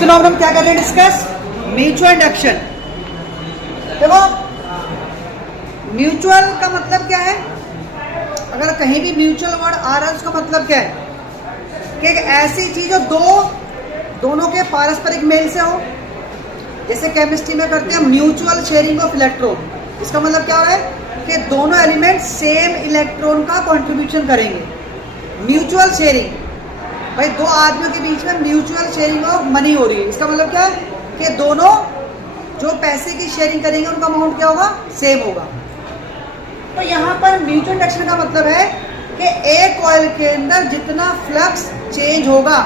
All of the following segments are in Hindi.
फिनोमेनन क्या कर रहे हैं डिस्कस? Mutual induction. देखो म्यूचुअल का मतलब क्या है? अगर कहीं भी म्यूचुअल वर्ड आ रहा है उसका मतलब क्या है? कि एक ऐसी चीज जो दोनों के पारस्परिक मेल से हो। जैसे केमिस्ट्री में करते हैं म्यूचुअल शेयरिंग ऑफ इलेक्ट्रॉन। इसका मतलब क्या है कि दोनों एलिमेंट सेम इलेक्ट्रॉन का कंट्रीब्यूशन करेंगे। म्यूचुअल शेयरिंग, भाई दो आदमियों के बीच में म्यूचुअल शेयरिंग ऑफ मनी हो रही है। इसका मतलब क्या है कि दोनों जो पैसे की शेयरिंग करेंगे उनका अमाउंट क्या होगा? सेम होगा। तो यहाँ पर म्यूचुअल इंडक्शन का मतलब है कि एक कॉइल के अंदर जितना फ्लक्स चेंज होगा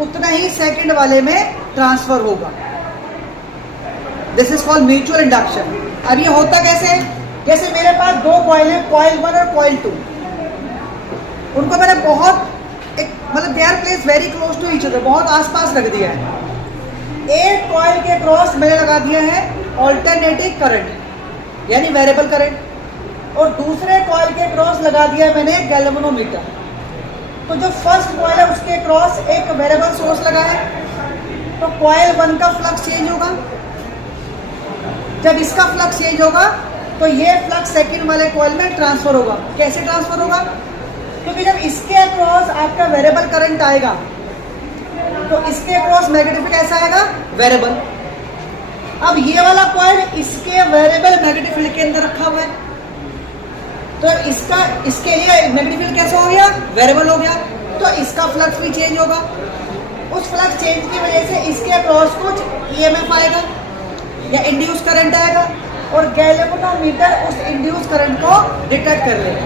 उतना ही सेकंड वाले में ट्रांसफर होगा। This is called mutual induction. अब ये होता कैसे? जैसे मेरे पास दो कॉइल है, कॉइल 1 और कॉइल 2। उनको मैंने बहुत मतलब they are place very close to each other, बहुत आसपास रख दिया है। एक कॉइल के क्रॉस मैंने लगा दिया है ऑल्टरनेटिंग करंट यानी वेरिएबल करंट, और दूसरे कॉइल के क्रॉस लगा दिया है मैंने गैल्वेनोमीटर। तो जो फर्स्ट कॉइल है उसके क्रॉस एक वेरिएबल सोर्स लगा है, तो कॉइल 1 का फ्लक्स चेंज होगा। जब इसका फ्लक्स चेंज होगा तो ये फ्लक्स सेकंड वाले कॉइल में ट्रांसफर होगा। कैसे ट्रांसफर होगा? क्योंकि जब इसके अक्रॉस आपका वेरिएबल करंट आएगा तो इसके अक्रॉस मैग्नेटिक कैसा आएगा? वेरिएबल। अब ये वाला कॉइल इसके वेरिएबल मैग्नेटिक फील्ड के अंदर रखा हुआ है, तो इसके लिए मैग्नेटिक फील्ड कैसा हो गया? वेरिएबल हो गया। तो इसका फ्लक्स भी चेंज होगा। उस फ्लक्स चेंज की वजह से इसके अक्रॉस कुछ ईएमएफ आएगा या इंड्यूस करंट आएगा, और गैल्वेनोमीटर उस इंड्यूस करंट को डिटेक्ट कर लेगा।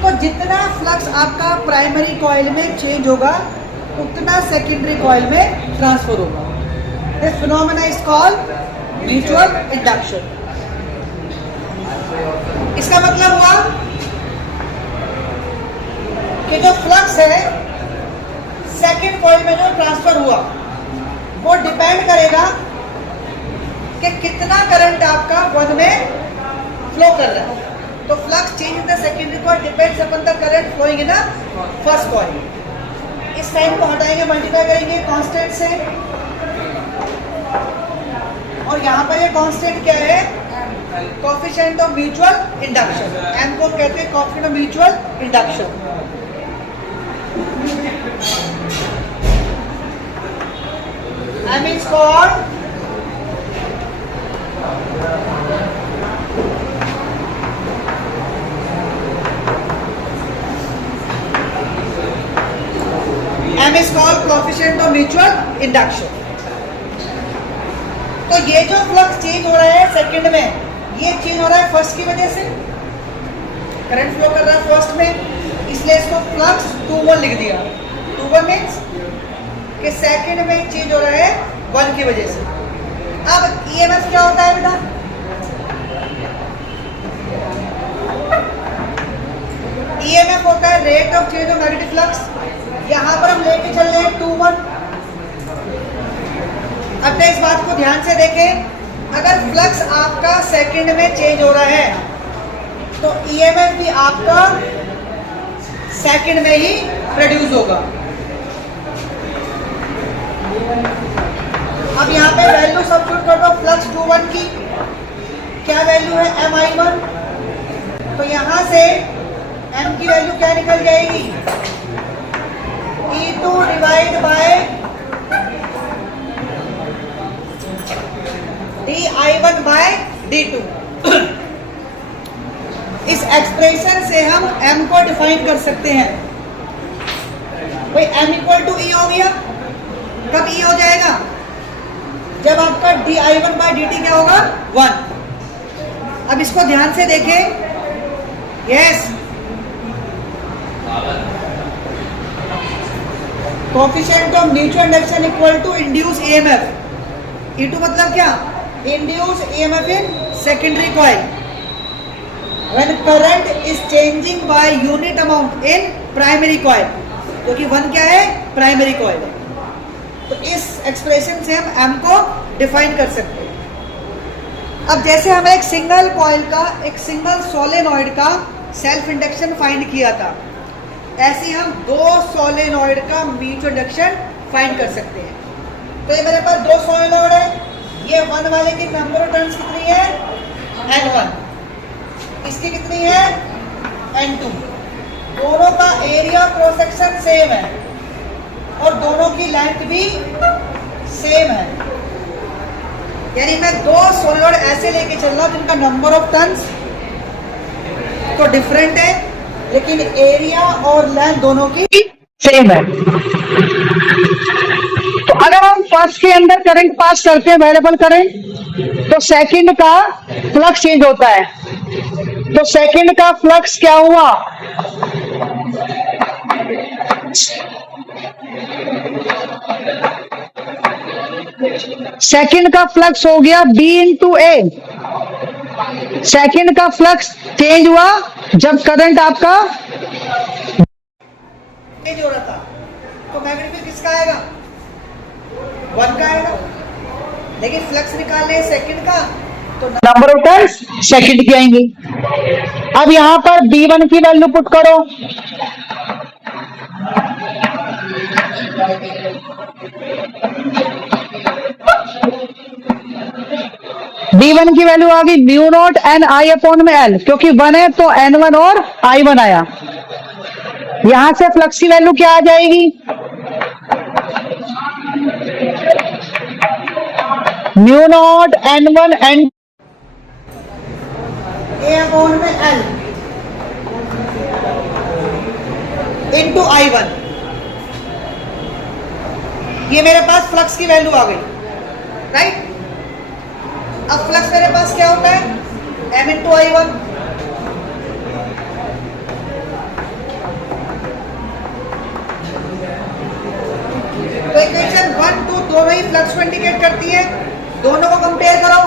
तो जितना फ्लक्स आपका प्राइमरी कॉइल में चेंज होगा उतना सेकेंडरी कॉइल में ट्रांसफर होगा। This phenomena is called mutual induction. इसका मतलब हुआ कि जो फ्लक्स है सेकेंड कॉइल में जो ट्रांसफर हुआ वो डिपेंड करेगा कि कितना करंट आपका 1 में फ्लो कर रहा है। तो flux change in the secondary coil depends upon the current flowing in the first coil. इस साइन को हटाएंगे, मल्टीप्लाई करेंगे कांस्टेंट से, और यहाँ पर ये कांस्टेंट क्या है? Coefficient of mutual induction. M को कहते हैं coefficient of mutual induction. M is called M is called coefficient of mutual induction। तो ये जो फ्लक्स चेंज हो रहा है सेकंड में, ये चेंज हो रहा है फर्स्ट की वजह से। करंट फ्लो कर रहा है फर्स्ट में, इसलिए इसको फ्लक्स 2-1 लिख दिया। 2-1 मीन्स कि सेकंड में चेंज हो रहा है 1 की वजह से। अब ईएमएफ क्या होता है बेटा? ईएमएफ होता है rate of change of magnetic flux. यहाँ पर हम लेके चल रहे हैं 2-1। अब इस बात को ध्यान से देखें, अगर फ्लक्स आपका सेकंड में चेंज हो रहा है तो ईएमएफ भी आपका सेकंड में ही प्रोड्यूस होगा। अब यहाँ पे वैल्यू सब्स्टिट्यूट कर दो फ्लक्स 2-1 की। क्या वैल्यू है? MI1। तो यहाँ से M की वैल्यू क्या निकल जाएगी? E2 divide by DI1 bye D2। इस एक्सप्रेशन से हम M को डिफाइन कर सकते हैं। भाई M इक्वल टू E हो गया। कब E हो जाएगा? जब आपका DI1 बाय DT क्या होगा? 1। अब इसको ध्यान से देखें। Yes, coefficient of mutual induction equal to induce EMF. E2 मतलब क्या? Induce EMF in secondary coil when current is changing by unit amount in primary coil, क्योंकि 1 क्या है? प्राइमरी कॉइल है। तो इस एक्सप्रेशन से हम M को डिफाइन कर सकते हैं। अब जैसे हमें एक सिंगल कॉइल का, एक सिंगल सोलेनॉइड का सेल्फ इंडक्शन फाइंड किया था, ऐसे हम 2 सोलेनॉइड का म्यूचुअल इंडक्शन फाइंड कर सकते हैं। तो ये मेरे पास दो सोलेनोइड है, ये वन वाले की नंबर ऑफ टर्न्स कितनी है N1, इसकी कितनी है N2। दोनों का एरिया क्रॉस सेक्शन सेम है और दोनों की लेंथ भी सेम है, यानी मैं दो सोलेनोइड ऐसे लेके चल रहा हूं जिनका नंबर ऑफ टर्न्स तो डिफरेंट है लेकिन एरिया और लेंथ दोनों की सेम है। तो अगर हम फर्स्ट के अंदर करंट पास करते हैं, वेरिएबल करंट, तो सेकंड का फ्लक्स चेंज होता है। तो सेकंड का फ्लक्स क्या हुआ, सेकंड का फ्लक्स हो गया B इंटू ए। सेकंड का फ्लक्स चेंज हुआ जब करंट आपका चेंज हो रहा था, तो मैग्नेटिक फील्ड किसका आएगा, वन का आएगा। लेकिन फ्लक्स निकालने सेकंड का तो नंबर ऑफ टर्न्स सेकंड की आएंगी। अब यहां पर B1 की वैल्यू पुट करो, B1 की वैल्यू आ गई mu not an I upon में L, क्योंकि 1 है तो N1 और I1 आया। यहां से फ्लक्स की वैल्यू क्या आ जाएगी, म्यू नॉट N1 N ए अपॉन में L इंटू I1। ये मेरे पास फ्लक्स की वैल्यू आ गई, राइट। अब फ्लक्स मेरे पास क्या होता है M इंटू I1। तो इक्वेशन 1 2 दोनों ही फ्लक्स को इंडिकेट करती है, दोनों को कंपेयर करो।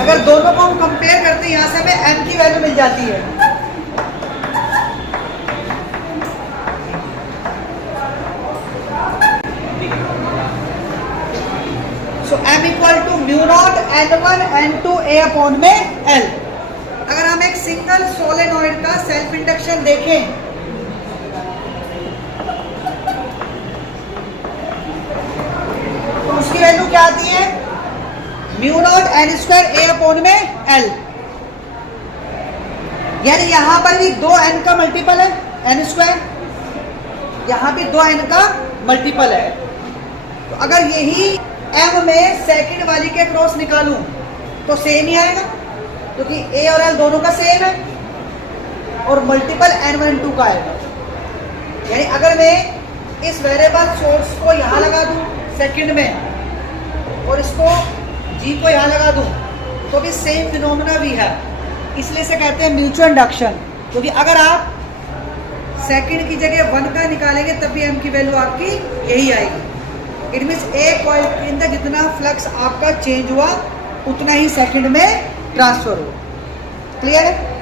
अगर दोनों को हम कंपेयर करते हैं, यहां से हमें M की वैल्यू मिल जाती है। So M equal to mu naught N1 N2 A upon में L। अगर हम एक सिंगल सोलेनोइड का सेल्फ इंडक्शन देखें, तो उसकी वैल्यू क्या आती है, mu naught N square A upon में L। यानी यहां पर भी 2n का मल्टीपल है N स्क्वायर, यहां भी 2n का मल्टीपल है। तो अगर यही M में सेकंड वाली के क्रॉस निकालूं तो सेम ही आएगा, क्योंकि A और L दोनों का सेम है और मल्टीपल N1 N2 का आएगा। यानी अगर मैं इस वेरिएबल सोर्स को यहां लगा दूं सेकंड में और इसको G को यहां लगा दूं तो भी सेम फिनोमेना भी है, इसलिए से कहते हैं म्यूचुअल इंडक्शन। क्योंकि अगर आप सेकंड की जगह 1 का निकालेंगे तब भी M की वैल्यू आपकी यही आएगी। इट मीन्स एक कॉइल के अंदर जितना फ्लक्स आपका चेंज हुआ उतना ही सेकंड में ट्रांसफर हुआ। क्लियर है।